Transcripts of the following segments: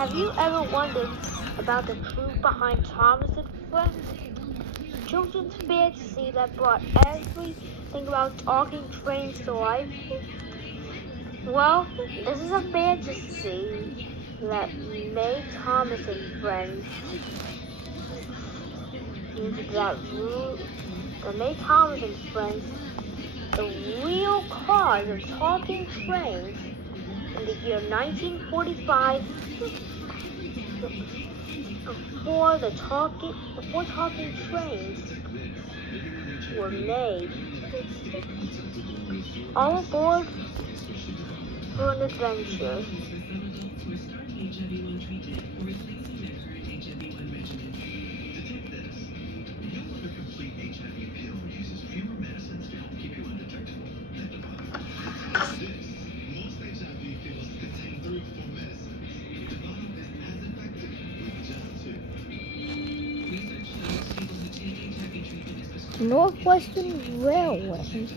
Have you ever wondered about the truth behind Thomas and Friends? Children's fantasy that brought everything about talking trains to life? Well, this is a fantasy that made Thomas and Friends that made Thomas and Friends the real cause of talking trains in the year 1945. Before talking trains were made. All aboard for an adventure. Northwestern Railway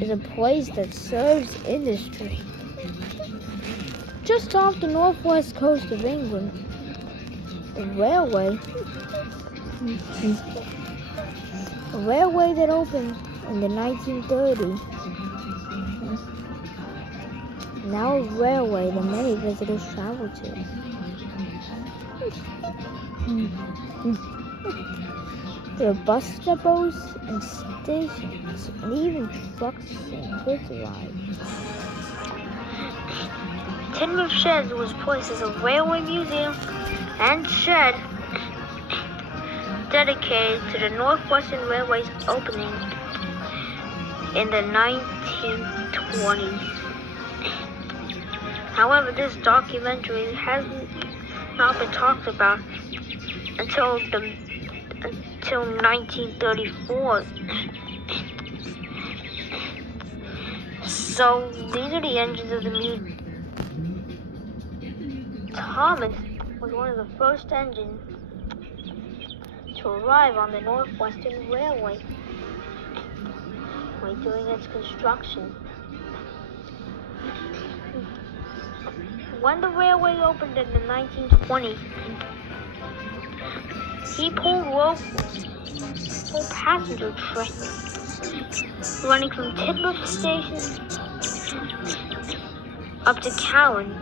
is a place that serves industry just off the northwest coast of England. The railway that opened in the 1930s, now a railway that many visitors travel to. There are bus depots and stations, and even trucks and goods ride. Tinmouth Sheds was placed as a railway museum and shed dedicated to the Northwestern Railway's opening in the 1920s. However, this documentary has not been talked about until 1934. So these are the engines of the museum. Thomas was one of the first engines to arrive on the Northwestern Railway during its construction. When the railway opened in the 1920s, he pulled local passenger trains running from Tidmouth Station up to Cowan,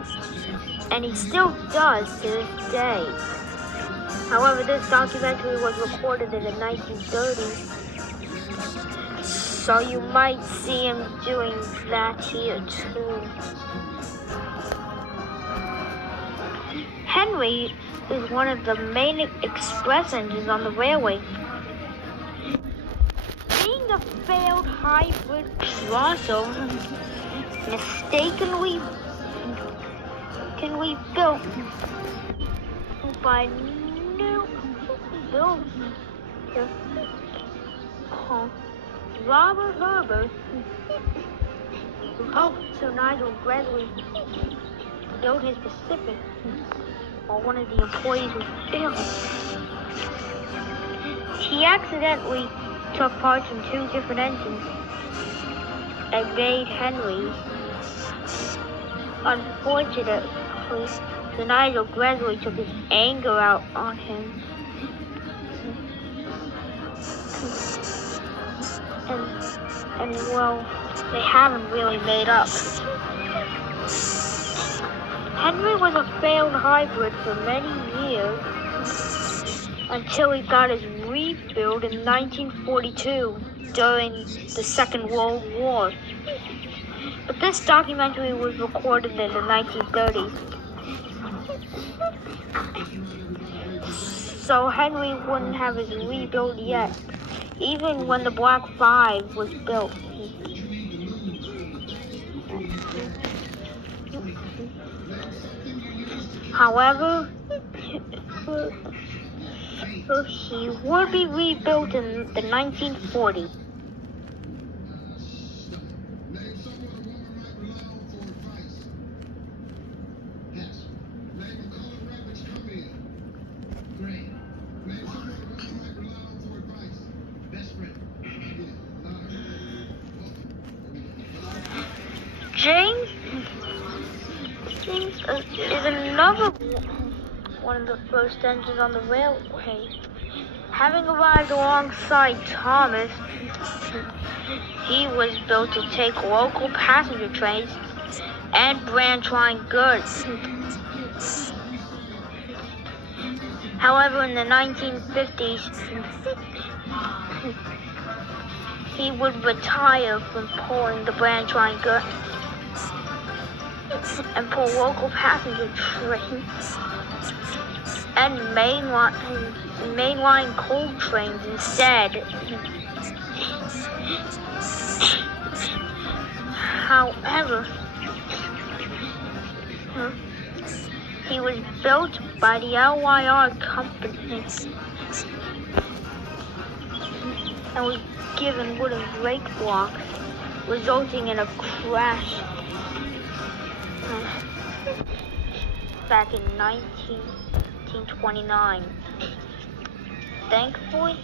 and he still does to this day. However, this documentary was recorded in the 1930s, so you might see him doing that here too. Henry is one of the main express engines on the railway. Being a failed hybrid crossover, mistakenly built by new builder Robert Herbert, so Nigel Gresley built his Pacific while one of the employees was ill. He accidentally took parts from two different engines and made Henry. Unfortunately, the Nigel Gresley took his anger out on him. And well, they haven't really made up. Henry was a failed hybrid for many years until he got his rebuild in 1942 during the Second World War. But this documentary was recorded in the 1930s. So Henry wouldn't have his rebuild yet, even when the Black 5 was built. However, he would be rebuilt in the 1940s. James is another one of the first engines on the railway. Having arrived alongside Thomas, he was built to take local passenger trains and branch line goods. However, in the 1950s, he would retire from pulling the branch line goods and pull local passenger trains and mainline coal trains instead. However, he was built by the NWR company and was given wooden brake blocks, resulting in a crash back in 1929. Thankfully,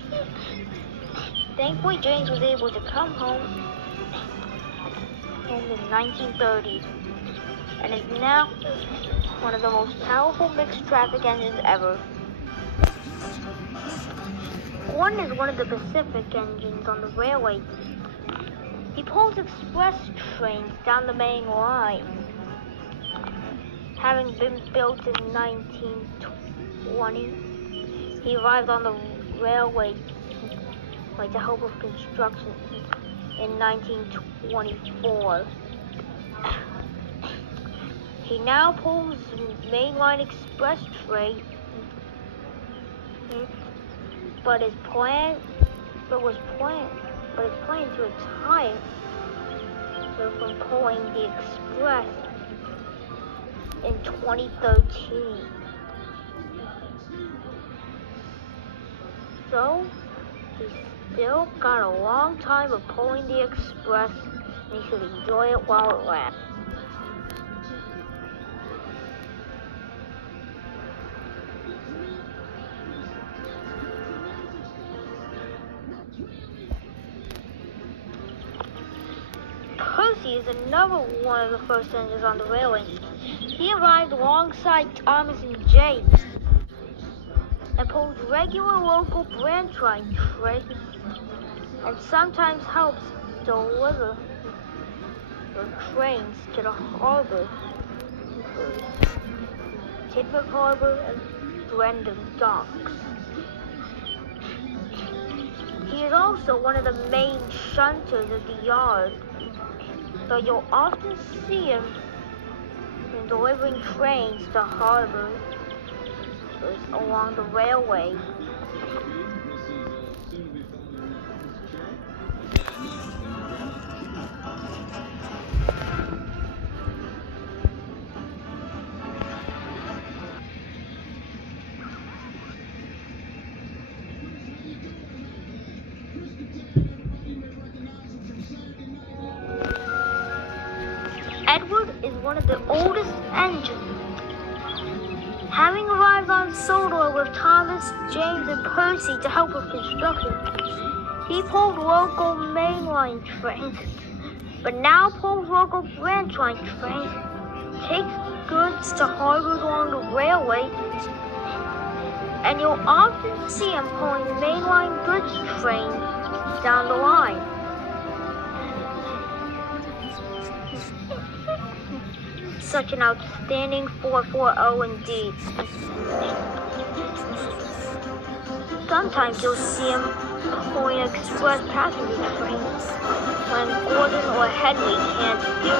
James was able to come home in the 1930s and is now one of the most powerful mixed traffic engines ever. One is one of the Pacific engines on the railway. He pulls express trains down the main line. Having been built in 1920, he arrived on the railway to help with construction in 1924. He now pulls mainline express trains, but his plan to retire from pulling the express in 2013. So he's still got a long time of pulling the express, and he should enjoy it while it lasts. Percy is another one of the first engines on the railway. He arrived alongside Thomas and James and pulled regular local branch line trains and sometimes helps deliver the trains to the harbor, Tidmouth Harbor and Brendam Docks. He is also one of the main shunters of the yard, so you'll often see him delivering trains to harbors along the railway. Edward is one of the oldest engines. Having arrived on Sodor with Thomas, James, and Percy to help with construction, he pulled local mainline trains, but now pulls local branch line trains, takes goods to harbors along the railway, and you'll often see him pulling mainline goods trains down the line. Such an outstanding 440 indeed. Sometimes you'll see him pulling express passenger trains when Gordon or Henry can't do it.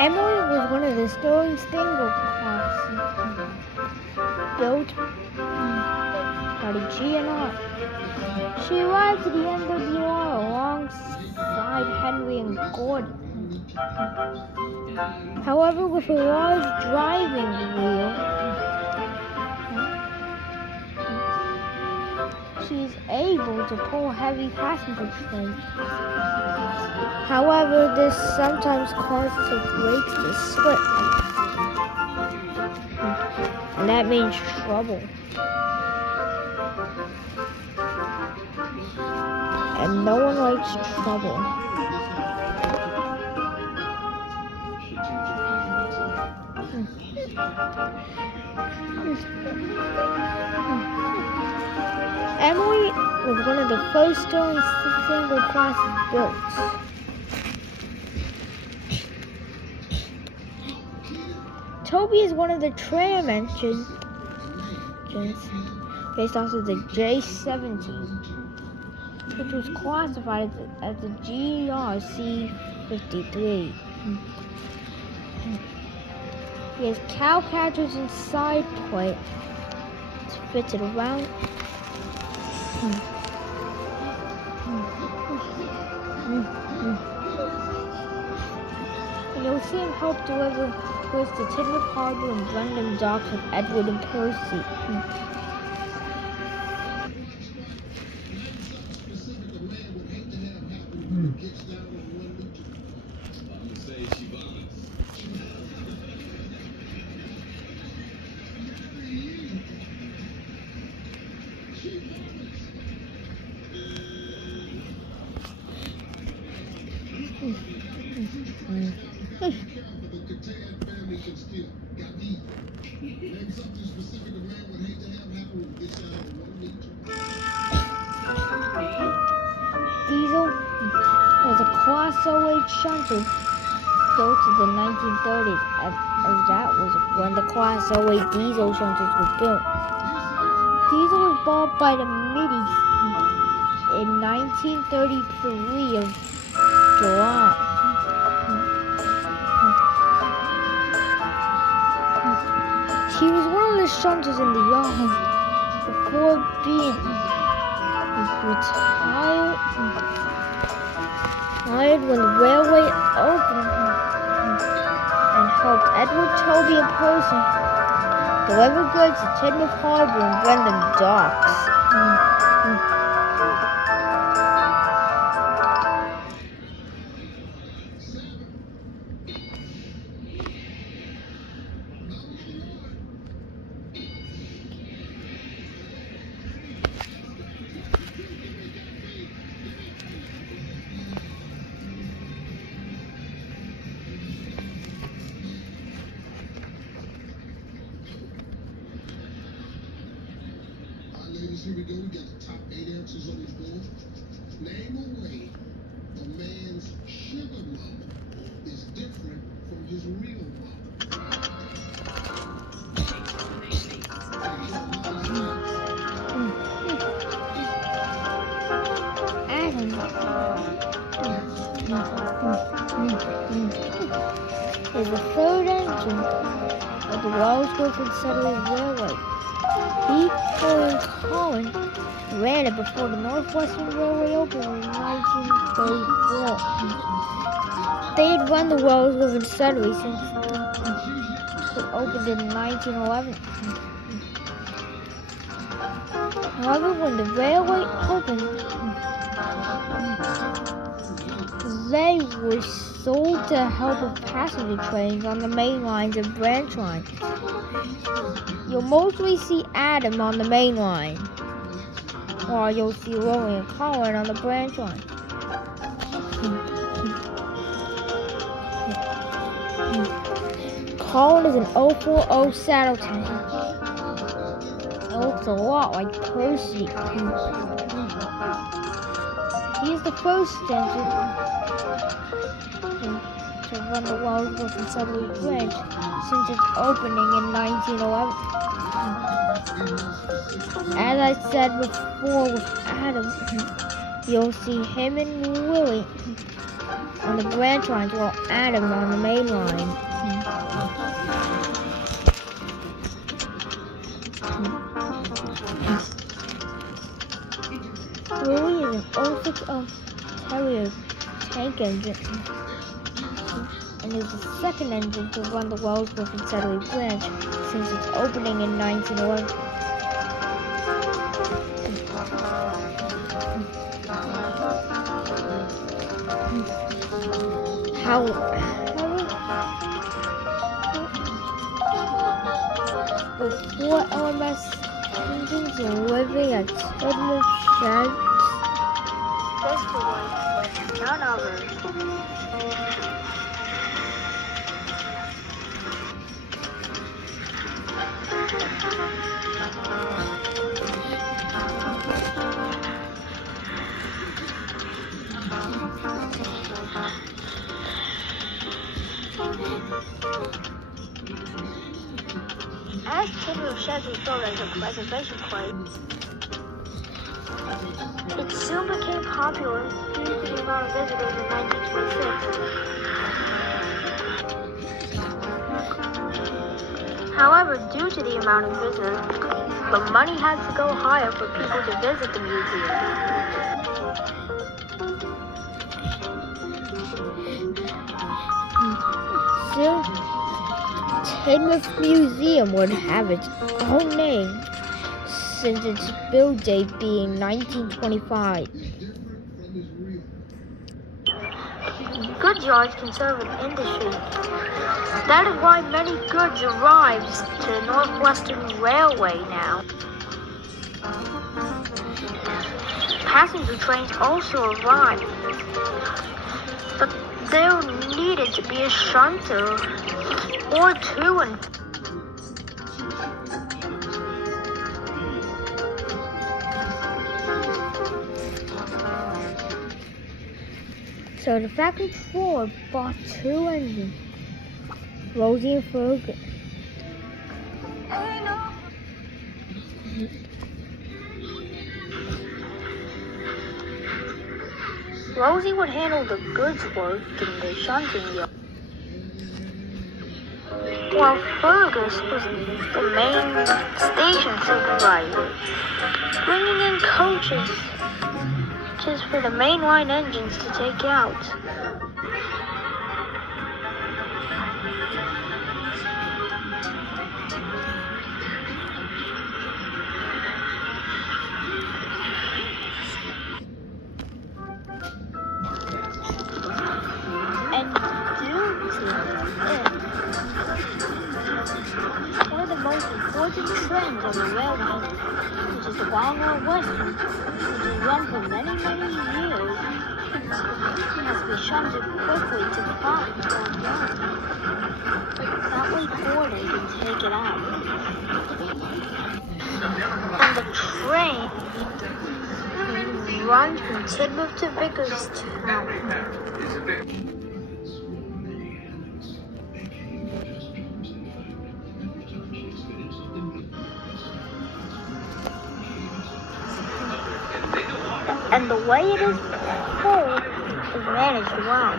Emily was one of the Sterling Spangle class built by the GNR. She arrived at the NWR alongside Henry and Gordon. However, with a large driving wheel, she is able to pull heavy passenger trains. However, this sometimes causes her brakes to slip, and that means trouble. And no one likes trouble. Emily was one of the first Sterling Spangle classes built. Toby is one of the tram engines based off of the J-17, which was classified as the GRC-53. He has cow catchers and side plate. It's fitted around. And you'll see him help deliver goods to Tidmouth Harbor and Brenham docks with Edward and Percy. Diesel was a Class 08 shunter built in the 1930s, as that was when the Class 08 diesel shunters were built. Diesel was bought by the Middies in 1933 of July. He was one of the shunters in the yard before being retired when the railway opened and helped Edward, Toby, and Percy deliver goods to Tidmouth Harbor and Brenham docks. Here we go. We got the top 8 answers on the board. Name a way a man's sugar mama is different from his real mama. Adam is the third engine of the Wellsgrove and Sudbury Railway. He, Cole, and Colin ran it before the Northwestern Railway opened in 1934. They had run the Wellsgrove and Sudbury since it opened in 1911. However, when the railway opened, they were sold to help with passenger trains on the main lines and branch lines. You'll mostly see Adam on the main line, while you'll see Lily and Colin on the branch line. Colin is an 040 saddle tank. It looks a lot like Percy. He is the first engine to run the Wellsgrove and Sudbury Bridge since its opening in 1911. As I said before with Adam, you'll see him and Willie on the branch lines while Adam on the main line. Louis is an 06 Terrier tank engine and is the second engine to run the Wellsworth and Sedley branch since its opening in 1911. Before LMS engines living at Tidmouth Sheds, This was none other. As Tidmouth Sheds was built as a preservation plate, it soon became popular due to the amount of visitors in 1926. However, due to the amount of visitors, the money had to go higher for people to visit the museum. soon Tidmouth Museum would have its own name, since its build date being 1925. Goods yards can serve an industry. That is why many goods arrives to the Northwestern Railway now. Passenger trains also arrive, but there needed to be a shunter or two and So the factory floor bought two engines, Rosie and Fergus. Rosie would handle the goods work in the shunting yard, while Fergus was the main station supervisor, bringing in coaches just for the mainline engines to take out. And due to it, one of the most important trends on the railway, which is the Wild Northwestern, which is run for many, many years, has to be shunted quickly to the platform. Not wait 4 days and take it out. And the train runs from Tidmouth to Vicarstown. And the way it is pulled is managed well.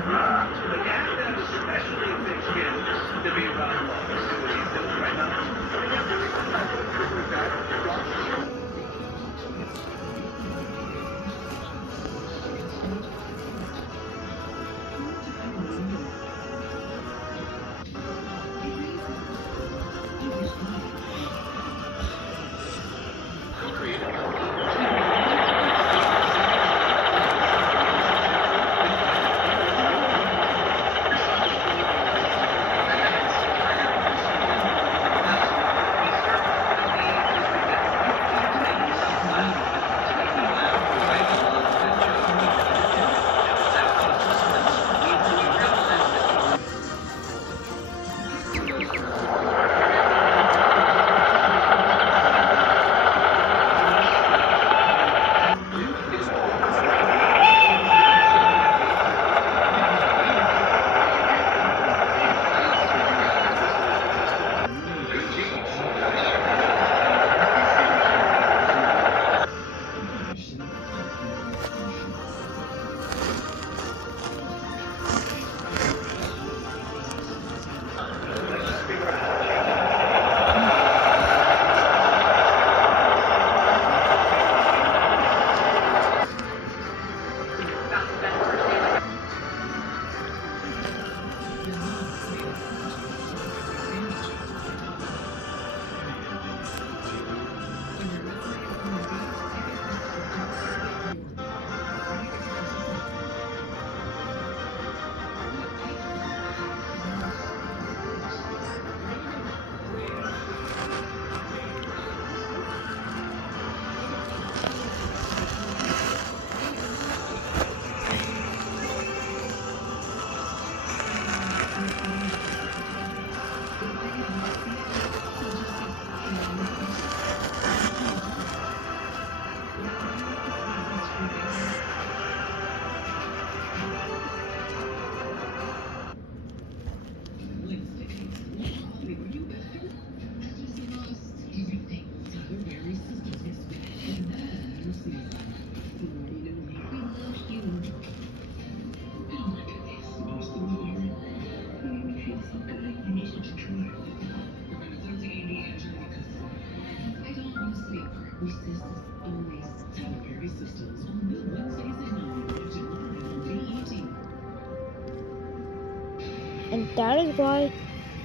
And that is why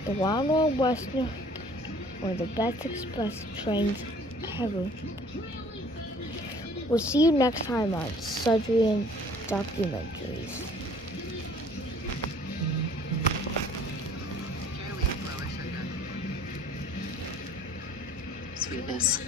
the Wild Wild West are one of the best express trains ever. We'll see you next time on Sodor and Documentaries. Sweetness.